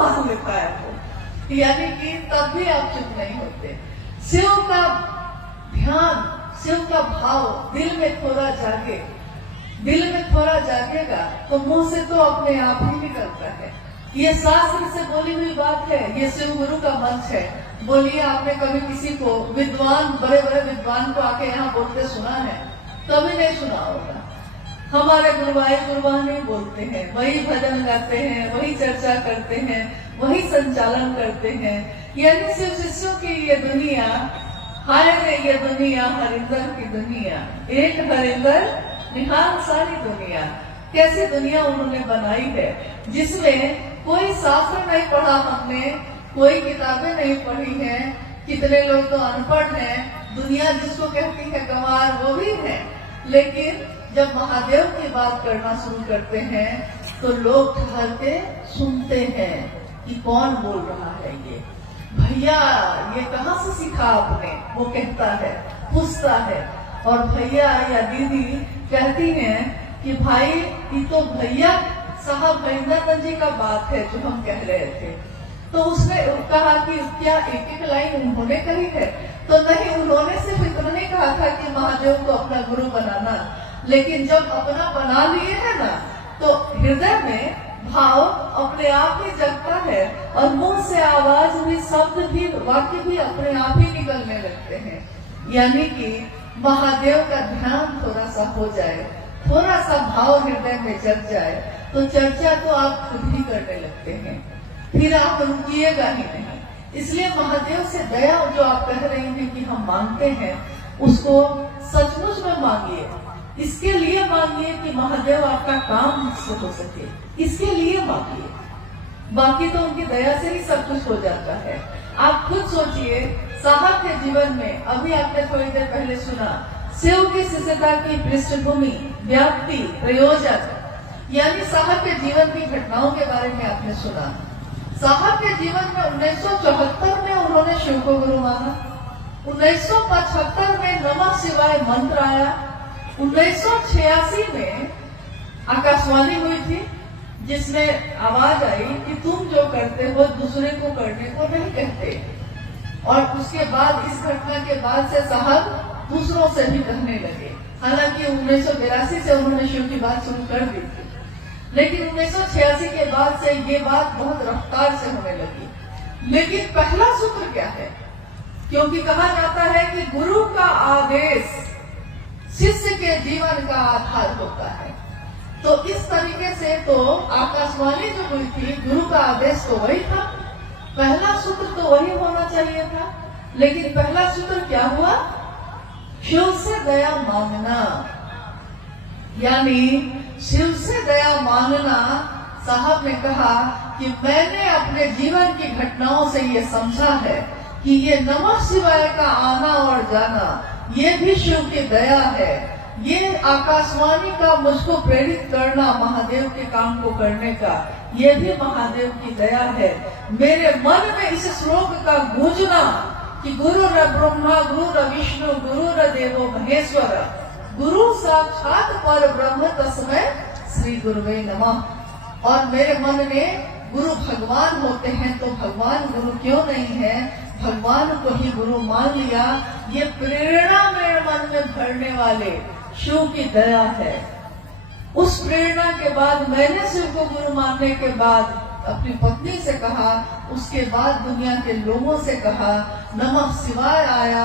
मान लेता है वो, यानी कि तब भी आप चुप नहीं होते। शिव का ध्यान, शिव का भाव दिल में थोड़ा जागे, दिल में थोड़ा जागेगा तो मुंह से तो अपने आप ही निकलता है। ये शास्त्र से बोली हुई बात है, ये शिव गुरु का मंच है। बोलिए, आपने कभी किसी को विद्वान, बड़े बड़े विद्वान को आके यहाँ बोलते सुना है? कभी नहीं सुना होगा। हमारे गुरुभाई गुरुबानी बोलते हैं, वही भजन गाते हैं, वही चर्चा करते हैं, वही संचालन करते हैं। यानी शिव शिष्यों की ये दुनिया, हाय रे ये दुनिया, हरिंदर की दुनिया, एक हरिंदर निहाल सारी दुनिया। कैसी दुनिया उन्होंने बनाई है, जिसमें कोई शास्त्र नहीं पढ़ा हमने, कोई किताबें नहीं पढ़ी हैं। कितने लोग तो अनपढ़ हैं, दुनिया जिसको कहती है गंवार वो भी है। लेकिन जब महादेव की बात करना शुरू करते हैं तो लोग ठहर के सुनते हैं कि कौन बोल रहा है ये, भैया ये कहाँ से सीखा आपने, वो कहता है, पूछता है। और भैया या दीदी कहती हैं कि भाई ये तो भैया साहब भैंदर जी का बात है जो हम कह रहे थे। तो उसने कहा कि क्या एक एक लाइन उन्होंने कही है? तो नहीं, उन्होंने सिर्फ इतना नहीं कहा था कि महादेव को अपना गुरु बनाना, लेकिन जब अपना बना लिए है ना तो हृदय में भाव अपने आप ही जगता है और मुंह से आवाज भी, शब्द भी, वाक्य भी अपने आप ही निकलने लगते हैं। यानी कि महादेव का ध्यान थोड़ा सा हो जाए, थोड़ा सा भाव हृदय में जग जाए तो चर्चा तो आप खुद ही करने लगते हैं, फिर आप रुकिएगा ही नहीं। इसलिए महादेव से दया जो आप कह रही हैं कि हम मांगते हैं, उसको सचमुच में मांगिए। इसके लिए मांगिए कि महादेव आपका काम मुझसे हो सके, इसके लिए मांगिए। बाकी तो उनकी दया से ही सब कुछ हो जाता है। आप खुद सोचिए, साहब के जीवन में, अभी आपने थोड़ी देर पहले सुना, शिव की शिष्यता की पृष्ठभूमि, व्याप्ति, प्रयोजन, यानी साहब के जीवन की घटनाओं के बारे में आपने सुना। साहब के जीवन में 1974 में उन्होंने शिव को गुरु माना, 1975 में नमः शिवाय मंत्र आया, 1986 में आकाशवाणी हुई थी जिसमें आवाज आई कि तुम जो करते हो दूसरे को करने को नहीं कहते। और उसके बाद, इस घटना के बाद से साहब दूसरों से भी कहने लगे। हालांकि 1982 से उन्होंने शिव की बात शुरू कर दी थी, लेकिन 1986 के बाद से ये बात बहुत रफ्तार से होने लगी। लेकिन पहला सूत्र क्या है? क्योंकि कहा जाता है कि गुरु का आदेश शिष्य के जीवन का आधार होता है। तो इस तरीके से तो आकाशवाणी जो हुई थी, गुरु का आदेश तो वही था, पहला सूत्र तो वही होना चाहिए था। लेकिन पहला सूत्र क्या हुआ? शिव से दया मांगना। यानी शिव से दया मांगना। साहब ने कहा कि मैंने अपने जीवन की घटनाओं से ये समझा है कि ये नमः शिवाय का आना और जाना, ये भी शिव की दया है। ये आकाशवाणी का मुझको प्रेरित करना महादेव के काम को करने का, ये भी महादेव की दया है। मेरे मन में इस श्लोक का गूंजना कि गुरु र ब्रह्मा, गुरु र विष्णु, गुरु र देवो महेश्वर, गुरु साक्षात पर ब्रह्म तस्मै श्री गुरुवे नमः। और मेरे मन में गुरु भगवान होते हैं तो भगवान गुरु क्यों नहीं है, भगवान को ही गुरु मान लिया। ये प्रेरणा मेरे मन में भरने वाले शिव की दया है। उस प्रेरणा के बाद मैंने शिव को गुरु मानने के बाद अपनी पत्नी से कहा, उसके बाद दुनिया के लोगों से कहा, नमः शिवाय आया,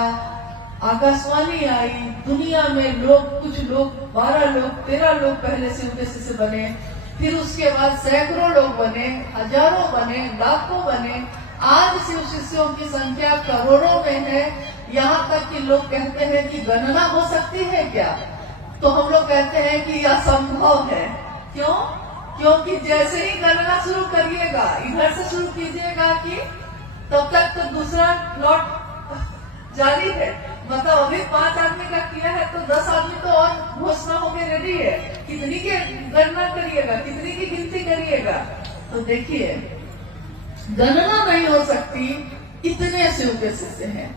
आकाशवाणी आई, दुनिया में लोग, कुछ लोग 12 लोग 13 लोग पहले शिव के शिष्य बने, फिर उसके बाद सैकड़ों लोग बने, हजारों बने, लाखों बने। आज शिव शिष्यों की संख्या करोड़ों में है। यहाँ तक कि लोग कहते हैं कि गणना हो सकती है क्या? तो हम लोग कहते हैं कि यह संभव है। क्यों? क्योंकि जैसे ही गणना शुरू करिएगा, इधर से शुरू कीजिएगा कि तब तक तो दूसरा लॉट जारी है। मतलब अभी 5 आदमी का किया है तो 10 आदमी तो और घोषणा होकर रेडी है। कितनी की गणना करिएगा, कितनी की गिनती करिएगा? तो देखिए, गणना नहीं हो सकती, इतने शिव के शिष्य हैं।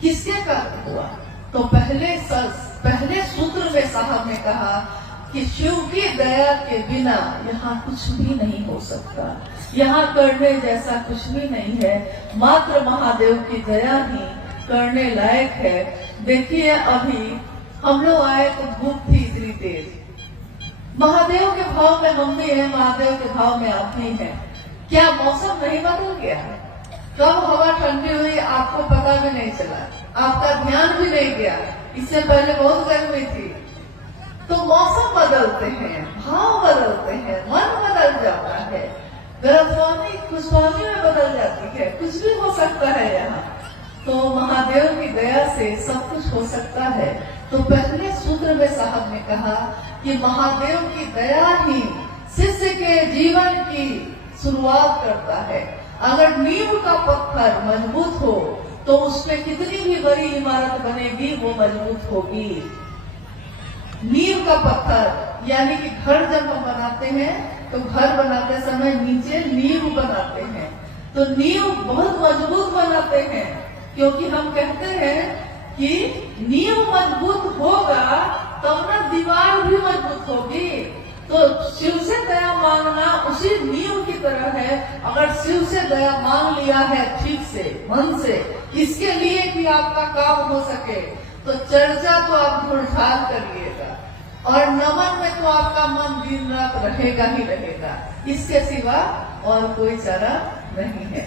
किसके कारण हुआ? तो पहले सूत्र में साहब ने कहा कि शिव की दया के बिना यहाँ कुछ भी नहीं हो सकता, यहाँ करने जैसा कुछ भी नहीं है। मात्र महादेव की दया ही करने लायक है। देखिए अभी हम लोग आए तो धूप थी इतनी तेज, महादेव के भाव में हम भी हैं, महादेव के भाव में आप भी हैं। क्या मौसम नहीं बदल गया? कब हवा ठंडी हुई आपको पता भी नहीं चला, आपका ध्यान भी नहीं गया। इससे पहले बहुत गर्मी थी। तो मौसम बदलते हैं, भाव बदलते हैं, मन बदल जाता है, गलतफहमी खुशफहमी में बदल जाती है, कुछ भी हो सकता है यहाँ। तो महादेव की दया से सब कुछ हो सकता है। तो पहले सूत्र में साहब ने कहा कि महादेव की दया ही शिष्य के जीवन की शुरुआत करता है। अगर नींव का पत्थर मजबूत हो तो उसमें कितनी भी बड़ी इमारत बनेगी वो मजबूत होगी। नींव का पत्थर यानी कि घर जब हम बनाते हैं तो घर बनाते समय नीचे नींव बनाते हैं, तो नींव बहुत मजबूत बनाते हैं, क्योंकि हम कहते हैं कि नींव मजबूत होगा तब ना दीवार भी मजबूत होगी। तो शिव से दया मांगना उसी नींव की तरह है। अगर शिव से दया मांग लिया है ठीक से, मन से, इसके लिए कि आपका काम हो सके, तो चर्चा तो आप ढूंढाल करिएगा और नमन में तो आपका मन दिन रात रहेगा ही रहेगा। इसके सिवा और कोई चारा नहीं है।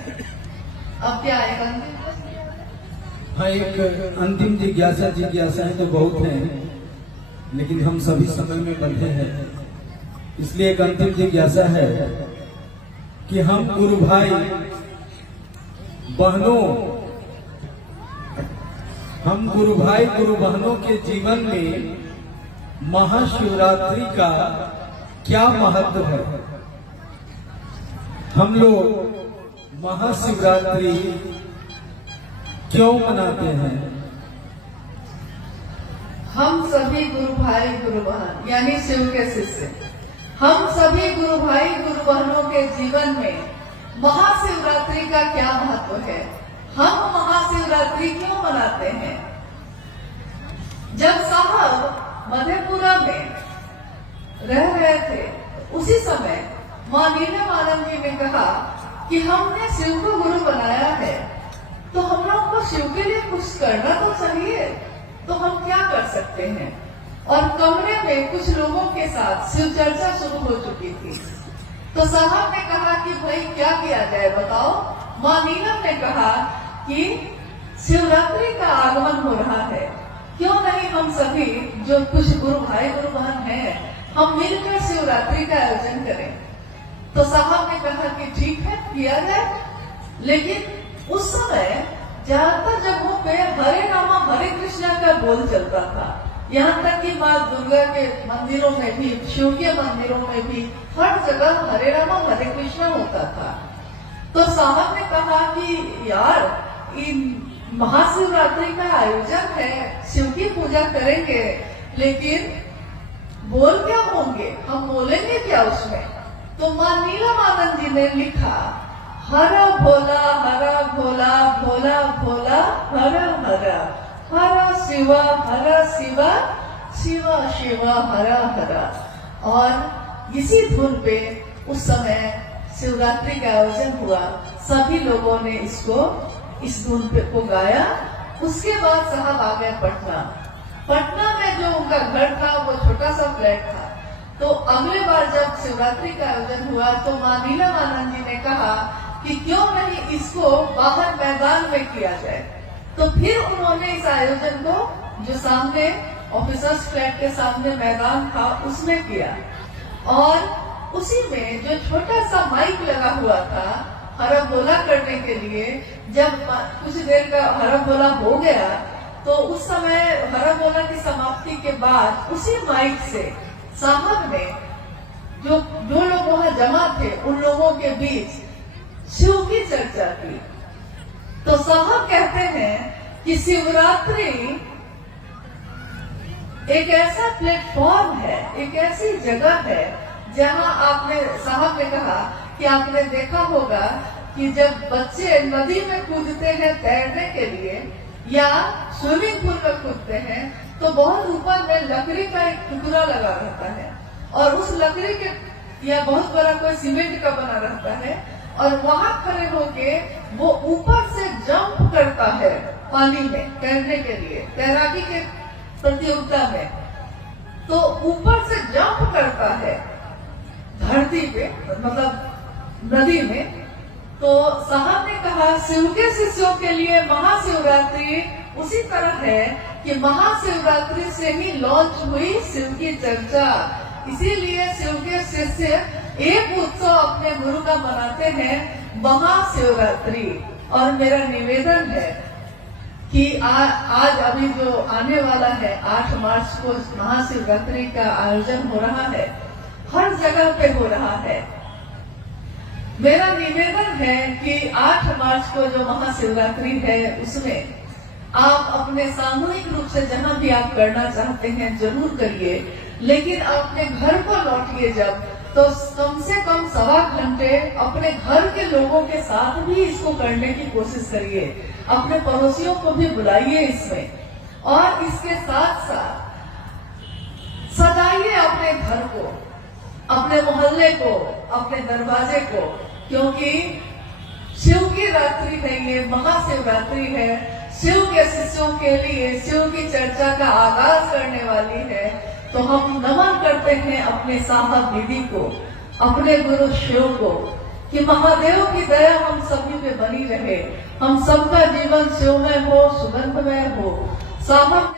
अब क्या आएगा? हाँ, एक अंतिम जिज्ञासाएं तो बहुत हैं, लेकिन हम सभी समय में बंधे हैं, इसलिए एक अंतिम जिज्ञासा है कि हम गुरु भाई बहनों, हम गुरु भाई गुरु बहनों के जीवन में महाशिवरात्रि का क्या महत्व है? हम लोग महाशिवरात्रि क्यों मनाते हैं? हम सभी गुरु भाई गुरु बहन यानी शिव के शिष्य, हम सभी गुरु भाई गुरु बहनों के जीवन में महाशिवरात्रि का क्या महत्व है? हम महाशिवरात्रि क्यों मनाते हैं? जब साहब मधेपुरा में रह रहे थे उसी समय मां नीलमानंद जी ने कहा कि हमने शिव को गुरु बनाया है तो हम लोग को शिव के लिए कुछ करना तो चाहिए, तो हम क्या कर सकते हैं? और कमरे में कुछ लोगों के साथ शिव चर्चा शुरू हो चुकी थी। तो साहब ने कहा कि भाई क्या किया जाए बताओ। मां नीलम ने कहा कि शिवरात्रि का आगमन हो रहा है, क्यों नहीं हम सभी जो कुछ गुरु भाई गुरु बहन हैं हम मिलकर शिवरात्रि का आयोजन करें। तो साहब ने कहा कि ठीक है किया जाए, लेकिन उस समय ज्यादातर जगहों पे हरे रामा हरे कृष्णा का बोल चलता था। यहाँ तक कि माँ दुर्गा के मंदिरों में भी, शिव के मंदिरों में भी हर जगह हरे रामा हरे कृष्णा होता था। तो साहब ने कहा कि यार इन महाशिवरात्रि का आयोजन है, शिव की पूजा करेंगे, लेकिन बोल क्या होंगे, हम बोलेंगे क्या उसमें? तो मां नीलमानंद जी ने लिखा हरा भोला भोला भोला भोला हरा हरा हरा शिवा शिवा शिवा हरा हरा। और इसी धुन पे उस समय शिवरात्रि का आयोजन हुआ। सभी लोगों ने इस धुन पे को गाया। उसके बाद साहब आ गए पटना में जो उनका घर था वो छोटा सा फ्लैट था। तो अगले बार जब शिवरात्रि का आयोजन हुआ तो मां नीलमानंद जी ने कहा कि क्यों नहीं इसको बाहर मैदान में किया जाए। तो फिर उन्होंने इस आयोजन को जो सामने ऑफिसर्स फ्लैट के सामने मैदान था उसमें किया, और उसी में जो छोटा सा माइक लगा हुआ था हरा बोला करने के लिए, जब कुछ देर का हरा बोला हो गया तो उस समय हरा बोला की समाप्ति के बाद उसी माइक से साहब ने जो लोग वहां जमा थे उन लोगों के बीच शिव की चर्चा की। तो साहब कहते हैं कि शिवरात्रि एक ऐसा प्लेटफॉर्म है, एक ऐसी जगह है जहां आपने, साहब ने कहा कि आपने देखा होगा कि जब बच्चे नदी में कूदते हैं तैरने के लिए या स्विमिंग पूल में कूदते हैं तो बहुत ऊपर में लकड़ी का एक टुकड़ा लगा रहता है। और उस लकड़ी के या बहुत बड़ा कोई सीमेंट का बना रहता है और वहां खड़े होके वो ऊपर से जंप करता है पानी में तैरने के लिए, तैराकी के प्रतियोगिता में। तो ऊपर से जंप करता है धरती पे, मतलब नदी में। तो साहब ने कहा शिव के शिष्यों के लिए महाशिवरात्रि उसी तरह है कि महाशिवरात्रि से ही लॉन्च हुई शिव की चर्चा। इसीलिए शिव के शिष्य एक उत्सव अपने गुरु का मनाते हैं, महाशिवरात्रि। और मेरा निवेदन है कि आज अभी जो आने वाला है 8 मार्च को महाशिवरात्रि का आयोजन हो रहा है, हर जगह पे हो रहा है। मेरा निवेदन है कि 8 मार्च को जो महाशिवरात्रि है उसमें आप अपने सामूहिक रूप से जहां भी आप करना चाहते हैं जरूर करिए, लेकिन अपने घर को लौटिए जब, तो कम से कम 1.25 घंटे अपने घर के लोगों के साथ भी इसको करने की कोशिश करिए। अपने पड़ोसियों को भी बुलाइए इसमें, और इसके साथ साथ सजाइए अपने घर को, अपने मोहल्ले को, अपने दरवाजे को, क्योंकि शिव की रात्रि है, ये महाशिवरात्रि है। शिव के शिष्यों के लिए शिव की चर्चा का आगाज करने वाली है। तो हम नमन करते हैं अपने साहब दीदी को, अपने गुरु शिव को, कि महादेव की दया हम सभी पे बनी रहे, हम सबका जीवन शिवमय हो, सुगंधमय हो। साहब